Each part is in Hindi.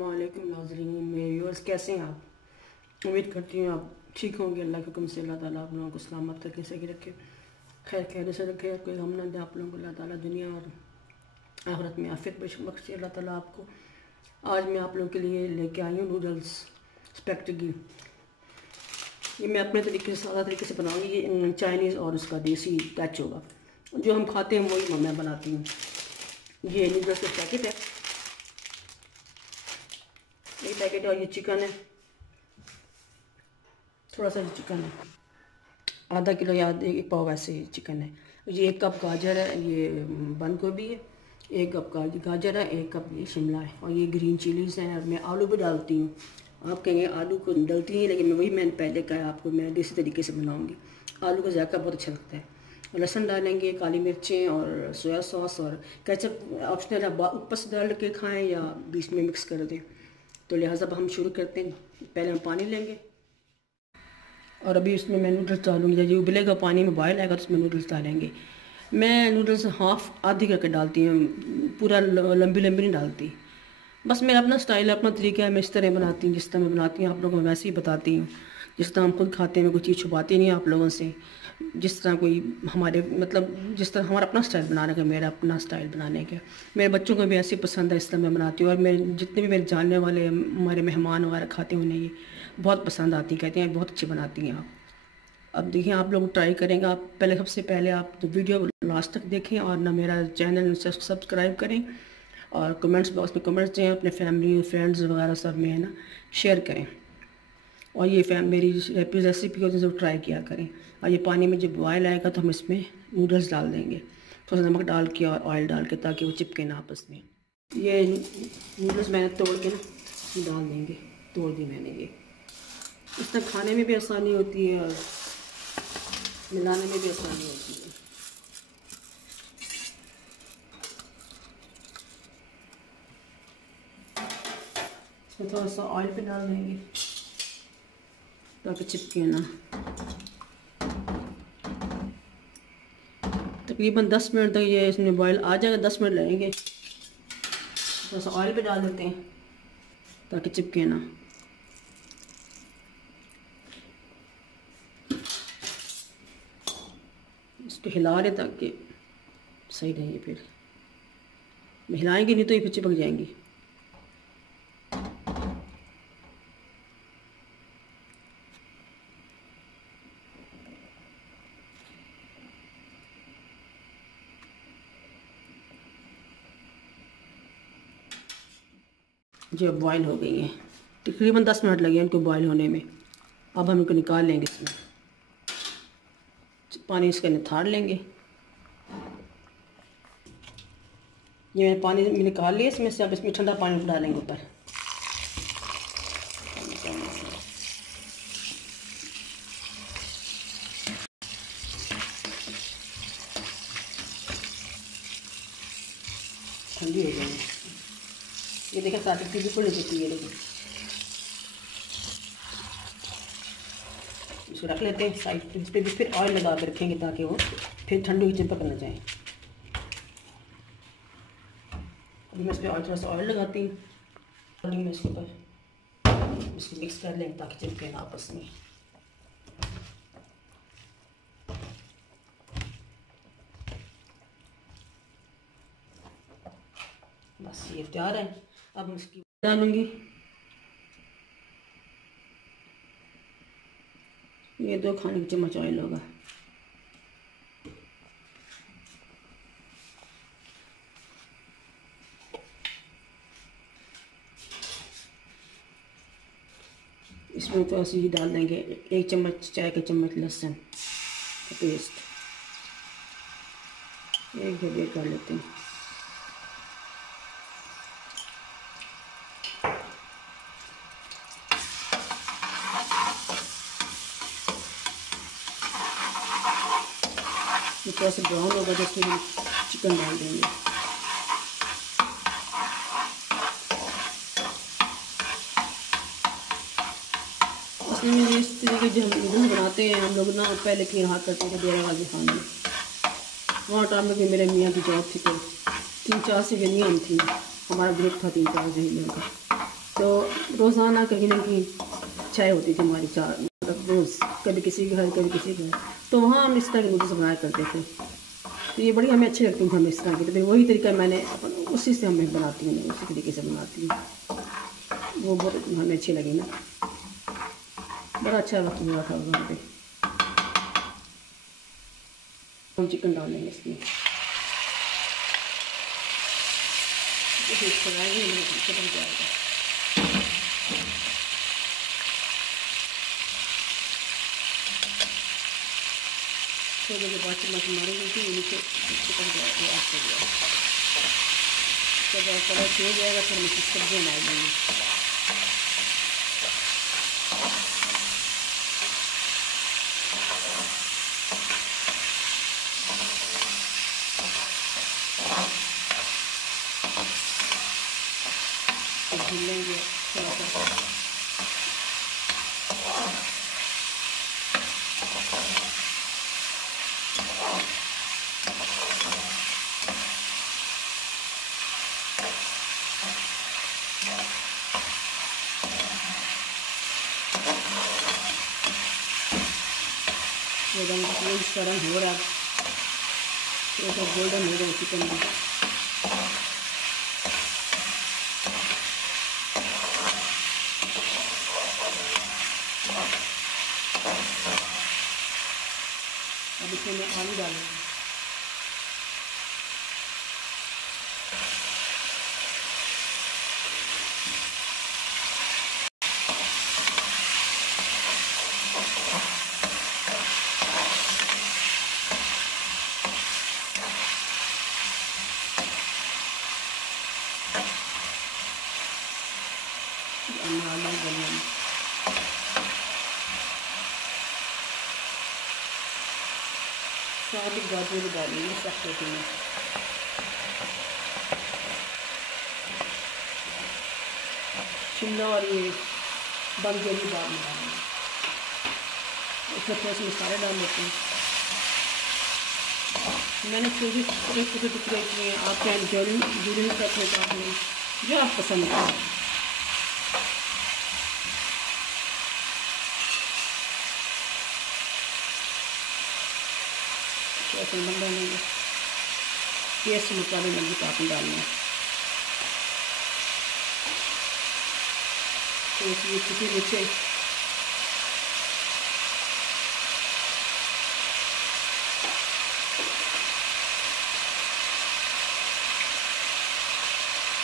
वालेकुम नाज़रीन, मेरे व्यूअर्स कैसे हैं आप? उम्मीद करती हूँ आप ठीक होंगे। अल्लाह के हुक्म से अल्लाह ताला आप लोगों को सलामत करके सही रखे, खैर से रखे, कोई गम ना दे आप लोगों को। अल्लाह ताला दुनिया और आखिरत में आफियत बख्शे अल्लाह ताला आपको। आज मैं आप लोगों के लिए लेके आई हूँ नूडल्स स्पैगेटी। ये मैं अपने तरीके से सादा तरीके से बनाऊँगी। ये चाइनीज़ और उसका देसी टच होगा। जो हम खाते हैं वही मैं बनाती हूँ। ये नूडल्स का पैकेट है, ये पैकेट है। और ये चिकन है, थोड़ा सा चिकन है, आधा किलो या एक पाव वैसे चिकन है। ये 1 कप गाजर है, ये बंद गोभी है, 1 कप गाजर है, 1 कप ये शिमला है, और ये ग्रीन चिलीज़ हैं। और मैं आलू भी डालती हूँ। आप कहेंगे आलू को डलती हैं, लेकिन मैंने पहले कहा आपको, मैं देसी तरीके से बनाऊँगी। आलू का जायका बहुत अच्छा लगता है। लहसुन डालेंगे, काली मिर्चें और सोया सॉस और केचप ऑप्शनल है, ऊपर से डाल के खाएँ या बीच में मिक्स कर दें। तो लिहाजा अब हम शुरू करते हैं। पहले हम पानी लेंगे और अभी उसमें मैं नूडल्स डालूँगी। जब ये उबलेगा पानी में बॉयल आएगा तो उसमें नूडल्स डालेंगे। मैं नूडल्स आधी करके डालती हूँ, पूरा लंबी नहीं डालती। बस मेरा अपना स्टाइल है, अपना तरीका है। मैं इस तरह बनाती हूँ, जिस तरह मैं बनाती हूँ आप लोगों को वैसे ही बताती हूँ। जिस तरह हम खुद खाते हैं, मैं कोई चीज़ छुपाती नहीं आप लोगों से। जिस तरह कोई हमारे जिस तरह हमारा अपना स्टाइल बनाने का, मेरा अपना स्टाइल बनाने का, मेरे बच्चों को भी ऐसे पसंद है, इस तरह मैं बनाती हूँ। और मेरे जितने भी मेरे जानने वाले हमारे मेहमान वगैरह खाते हैं, उन्हें ये बहुत पसंद आती, कहते हैं बहुत अच्छी बनाती हैं आप। अब देखिए, आप लोग ट्राई करेंगे। आप सबसे पहले आप तो वीडियो लास्ट तक देखें और ना मेरा चैनल सब्सक्राइब करें, और कमेंट्स बॉक्स में कमेंट्स दें, अपने फैमिली फ्रेंड्स वगैरह सब में है ना शेयर करें। और ये मेरी रेसिपी को जो ट्राई किया करें। और ये पानी में जब बॉयल आएगा तो हम इसमें नूडल्स डाल देंगे, थोड़ा सा नमक डाल के और ऑयल डाल के, ताकि वो चिपके ना आपस में। ये नूडल्स मैंने तोड़ के ना डाल देंगे, तोड़ दी मैंने। ये इस तरह खाने में भी आसानी होती है और मिलाने में भी आसानी होती है। इसमें थोड़ा सा ऑयल भी डाल देंगे ताकि चिपके ना। तकरीबन 10 मिनट तक ये इसमें बॉयल आ जाएगा, 10 मिनट लगेंगे। थोड़ा सा ऑयल भी डाल देते हैं ताकि चिपके ना। इसको हिला रहे ताकि सही रहेंगे। फिर हिलाएंगे नहीं तो ये फिर चिपक जाएंगी। जो बॉयल हो गई हैं, तकरीबन 10 मिनट लगे इनको बॉयल होने में। अब हम इनको निकाल लेंगे, इसमें पानी इसका निथार लेंगे। ये मैंने पानी निकाल लिया इसमें से। अब इसमें ठंडा पानी डालेंगे ऊपर। ठंडी हो जाएगी। ये देखें प्राकृतिक बिल्कुल नहीं चुकी है, लेकिन इसको रख लेते हैं साइड। इस पर भी फिर ऑयल लगा कर रखेंगे ताकि वो फिर ठंडी चिपक ना जाए। अभी मैं इस पर थोड़ा सा ऑयल लगाती हूँ। मैं इसके ऊपर इसको मिक्स कर लेंगे ताकि चिपके ना आपस में। बस ये तैयार है। अब मैं इसकी डालूंगी। ये 2 खाने के चम्मच ऑयल होगा। इसमें तो ऐसे ही डाल देंगे 1 चम्मच चाय का चम्मच लहसुन का पेस्ट। 1 जगह कर लेते हैं। थोड़ा सा ब्राउन होगा तो उसमें हम चिकन डाल देंगे। असली में इस तरीके जो हम नूडल्स बनाते हैं, हम लोग ना पहले की हाथ करते थे डेरा गाजी खान में। वहाँ टाइम में भी मेरे मियाँ की जॉब थी, तो 3-4 सहेलियाँ थी। हमारा ग्रुप था 3-4 सहेलियों का। तो रोज़ाना कहीं ना कहीं चाय होती थी हमारी, चाय मतलब रोज़, कभी किसी के घर कभी किसी के घर। तो वहाँ हम इस तरह के नूडल्स बनाया करते थे। तो ये बड़ी हमें अच्छी लगती थी, हमें इस तरह की। तो फिर वही तरीका मैंने उसी से हमें बनाती हूँ, मैं उसी तरीके से बनाती हूँ। वो बहुत हमें अच्छी लगी ना, बड़ा अच्छा वक्त हुआ था वहाँ पे। हम चिकन डालेंगे इसमें, चिकन जाएगा। थोड़ी देर बाद चम्मच मारेंगे कि नीचे चिकन जाएगा, ऐड कर दिया। जब कलर चेंज हो जाएगा फिर हम इसकी सब्जियाँ डाल देंगे। भून लेंगे थोड़ा सा। ये रंग इसका रंग हो रहा है, थोड़ा सा गोल्डन हो रहा है चिकन भी। अब इसमें मैं आलू डालूँगी। साथ ही गाजर भी डालेंगे सब रोटी में। शिमला और ये बंद गोभी दाल में डालेंगे। इसमें थोड़े से मसाले डाल देते हैं। मैंने छोटे छोटे टुकड़े किए, आप चाहे जूलियन कट में काट लें, जो आप पसंद करें। ऐसे बन डालेंगे, टेस्ट मसाले लंबी काटन डालना। तो ये कुटी मिर्चें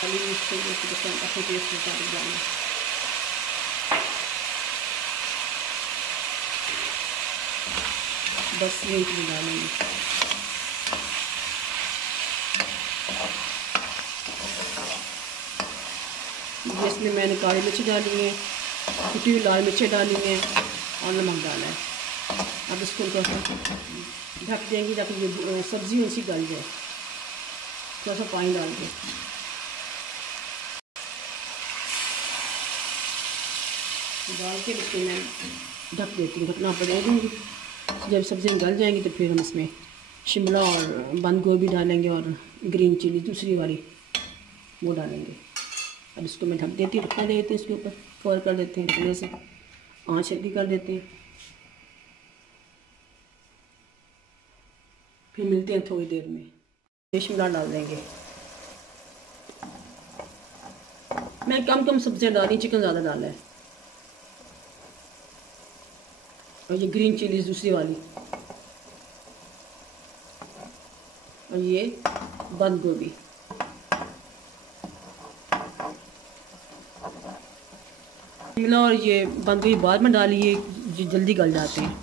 काली मिर्च अपने टेस्ट मुताबिक डालना। बस ये इतनी डालेंगे। इसमें मैंने काली मिर्ची डाली है, कुटी हुई लाल मिर्चें डाली हैं और नमक डाला है। अब इसको थोड़ा सा ढक देंगे ताकि ये सब्ज़ी उसी गल जाए। थोड़ा सा पानी डाल के इसको मैं ढक देती हूँ, ढकना पर दे दूँगी। जब सब्ज़ियाँ गल जाएंगी तो फिर हम इसमें शिमला और बंद गोभी डालेंगे और ग्रीन चिली दूसरी वाली वो डालेंगे। अब इसको मैं ढक देती हूँ, ढकना दे देते हैं, इसके ऊपर कवर कर देते हैं, ढकने से आँच हल्की कर देते हैं। फिर मिलते हैं थोड़ी देर में। ये शिमला डाल देंगे। मैं कम सब्जियाँ डाली, चिकन ज़्यादा डाला है। और ये ग्रीन चिलीज दूसरी वाली, और ये बंद गोभी। शिमला और ये बंद गोभी बाद में डालिए, ये जल्दी गल जाते हैं,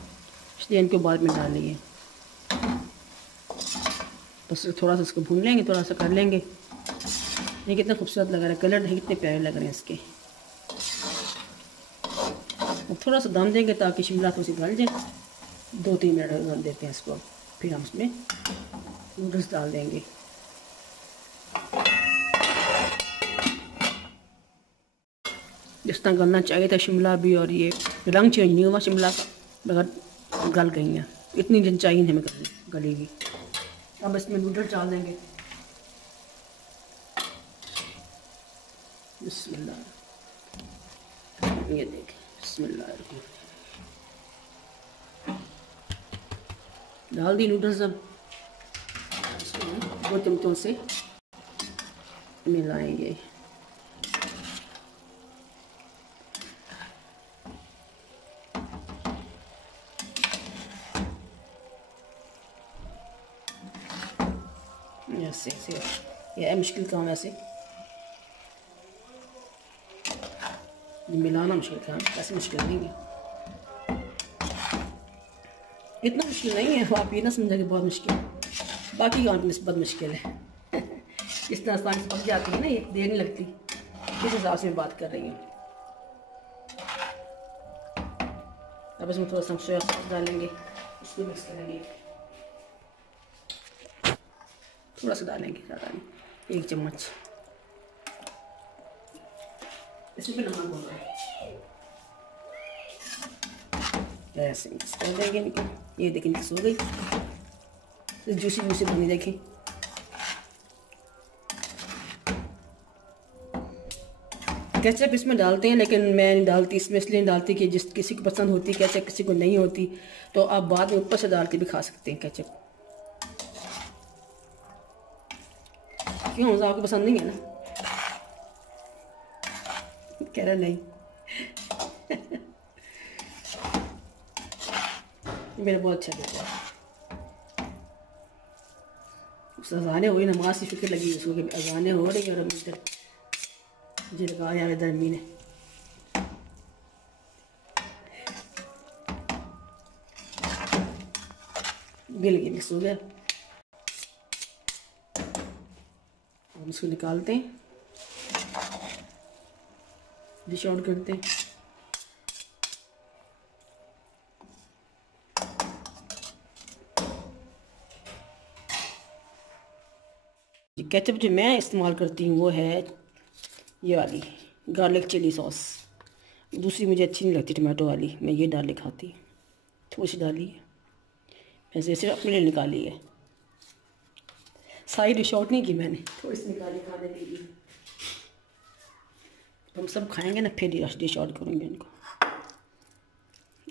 इसलिए इनको बाद में डालिए। बस थोड़ा सा इसको भून लेंगे, थोड़ा सा कर लेंगे। ये कितना खूबसूरत लग रहा है, कलर नहीं कितने प्यारे लग रहे हैं इसके। थोड़ा सा दम देंगे ताकि शिमला थोड़ी सी गल जाए। 2-3 मिनट गल देते हैं इसको। फिर हम उसमें नूडल्स डाल देंगे। जिस तरह गलना चाहिए था शिमला भी, और ये रंग चेंज नहीं हुआ शिमला का, मगर गल गई हैं। इतनी दिन चाहिए हमें गलेगी। अब इसमें नूडल्स डाल देंगे। बिस्मिल्लाह। ये देखें, बिस्मिल्लाह डाल दी नूडल्स। अब दो चमचों से मिलाएंगे। ऐसे ऐसे ये है मुश्किल काम। ऐसे मिलाना मुश्किल काम, ऐसे मुश्किल नहीं है, इतना मुश्किल नहीं है। आप ये ना समझा कि बहुत मुश्किल है, बाकी काम की निस्बत मुश्किल है। इस तरह आसानी से पक जाती है ना, ये देर नहीं लगती। इस हिसाब से मैं बात कर रही हूँ। अब इसमें थोड़ा सा सोया सॉस डालेंगे, उसको मिक्स करेंगे। थोड़ा सा डालेंगे, ज़्यादा नहीं, 1 चम्मच। इसमें भी नमक होगा। ऐसे मिक्स कर देंगे इनको। ये देखिए मिक्स हो गई, जूसी जूसी बनी। देखें केचप इसमें डालते हैं, लेकिन मैं नहीं डालती इसमें, इसलिए नहीं डालती कि जिस किसी को पसंद होती केचप, किसी को नहीं होती, तो आप बाद में ऊपर से डाल के भी खा सकते हैं केचप। क्यों, आपको पसंद नहीं है ना? कह रहा नहीं। मेरा बहुत अच्छा लगता है। अजाने हो गई, नमाज की फिक्र लगी उसको कि अजाने हो रही, और अब इधर मुझे लगा यार इधर अम्मी ने। गिल के मिक्स हो गया। हम इसको निकालते हैं, डिश आउट करते हैं। केचप जो मैं इस्तेमाल करती हूँ वो है ये वाली गार्लिक चिली सॉस। दूसरी मुझे अच्छी नहीं लगती, टमाटो वाली। मैं ये डाल के खाती हूँ, थोड़ी सी डाली है, वैसे सिर्फ अपने लिए निकाली है। सारी डिश आउट नहीं की मैंने, थोड़ी सी निकाली खाने के लिए। हम सब खाएंगे ना, फिर डिश आउट करूँगी इनको।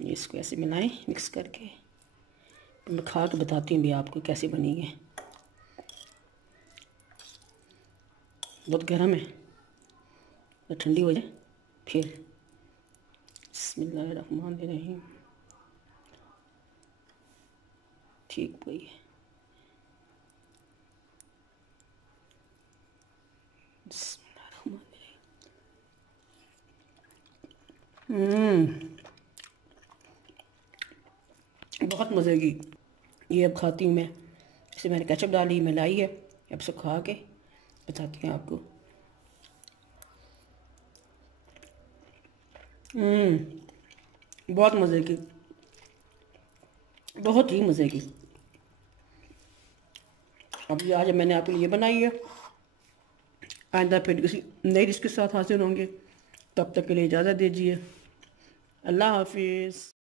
इसको ऐसे मिलाएं मिक्स करके। मैं खा के बताती हूँ भी आपको कैसे बनी है। बहुत गर्म है, तो ठंडी हो जाए फिर। बिस्मिल्लाहिर्रहमानिर्रहीम। ठीक हुई है। बहुत मज़े की। ये अब खाती हूँ मैं। इसे मैंने केचप डाली, मिलाई है। अब सब खा के बताती हूँ आपको। बहुत मज़े की, बहुत ही मज़े की। अब ये आज मैंने आपके लिए बनाई है। आइंदा फिर किसी नई डिश के साथ हाजिर होंगे। तब तक के लिए इजाज़त दीजिए। अल्लाह हाफिज़।